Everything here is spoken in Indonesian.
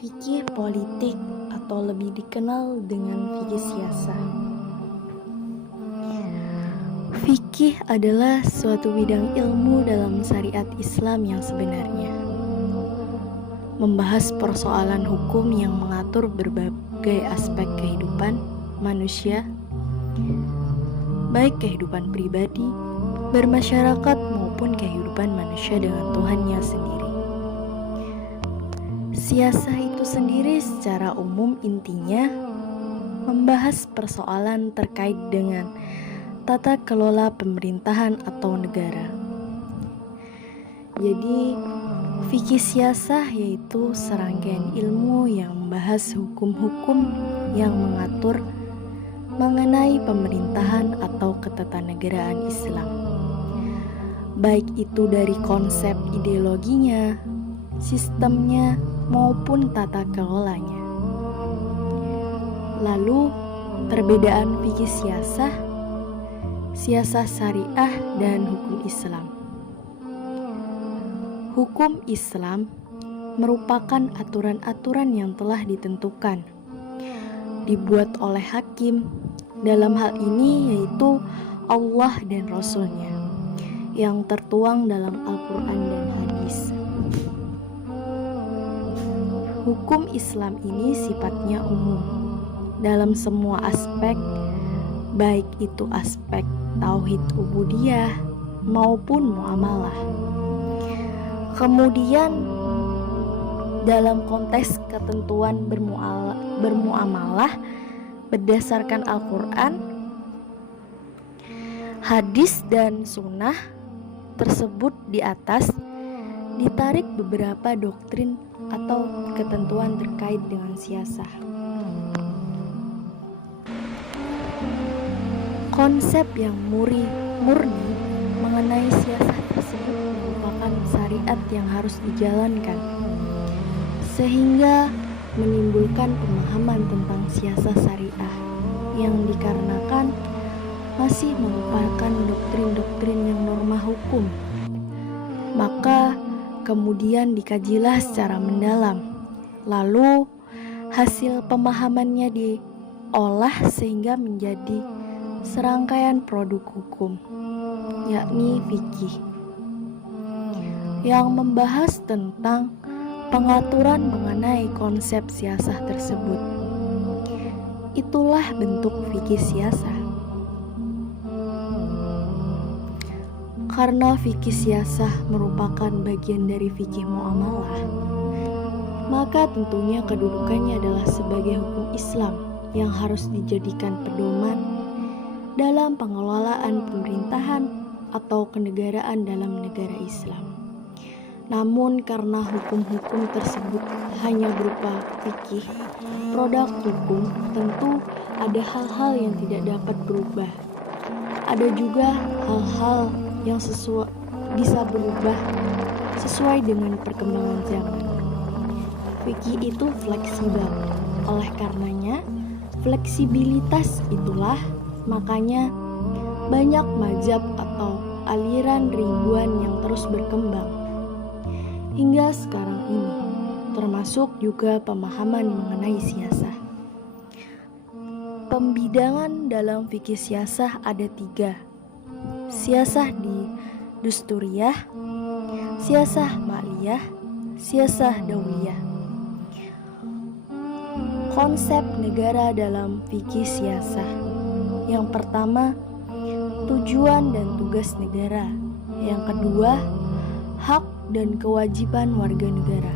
Fikih politik atau lebih dikenal dengan fikih siasah. Fikih adalah suatu bidang ilmu dalam syariat Islam yang sebenarnya membahas persoalan hukum yang mengatur berbagai aspek kehidupan manusia, baik kehidupan pribadi, bermasyarakat maupun kehidupan manusia dengan Tuhannya sendiri. Siasah itu sendiri secara umum intinya membahas persoalan terkait dengan tata kelola pemerintahan atau negara. Jadi, fikih siasah yaitu serangkaian ilmu yang membahas hukum-hukum yang mengatur mengenai pemerintahan atau ketatanegaraan Islam. Baik itu dari konsep ideologinya, sistemnya, maupun tata kelolanya. Lalu, perbedaan fikih siasah, siasah syariah, dan hukum Islam. Hukum Islam merupakan aturan-aturan yang telah ditentukan, dibuat oleh hakim, dalam hal ini yaitu Allah dan Rasul-Nya, yang tertuang dalam Al-Quran dan hadis. Hukum Islam ini sifatnya umum dalam semua aspek, baik itu aspek tauhid ubudiyah maupun muamalah. Kemudian dalam konteks ketentuan bermuamalah berdasarkan Al-Quran, hadis dan sunnah tersebut di atas ditarik beberapa doktrin atau ketentuan terkait dengan siasah. Konsep yang murni mengenai siasah tersebut merupakan syariat yang harus dijalankan, sehingga menimbulkan pemahaman tentang siasah syariah yang dikarenakan masih merupakan doktrin-doktrin yang norma hukum. Maka kemudian dikajilah secara mendalam, lalu hasil pemahamannya diolah sehingga menjadi serangkaian produk hukum, yakni fikih, yang membahas tentang pengaturan mengenai konsep siasah tersebut. Itulah bentuk fikih siasah. Karena fikih siasah merupakan bagian dari fikih muamalah, maka tentunya kedudukannya adalah sebagai hukum Islam yang harus dijadikan pedoman dalam pengelolaan pemerintahan atau kenegaraan dalam negara Islam. Namun karena hukum-hukum tersebut hanya berupa fikih, produk hukum, tentu ada hal-hal yang tidak dapat berubah. Ada juga hal-hal yang bisa berubah sesuai dengan perkembangan zaman. Fikih itu fleksibel. Oleh karenanya, fleksibilitas itulah makanya banyak mazhab atau aliran ribuan yang terus berkembang hingga sekarang ini, termasuk juga pemahaman mengenai siasah. Pembidangan dalam fikih siasah ada 3. Siasah di Dusturiyah, siasah ma'liyah, siasah dauliyah. Konsep negara dalam fikih siasah. Yang pertama, tujuan dan tugas negara. Yang kedua, hak dan kewajiban warga negara.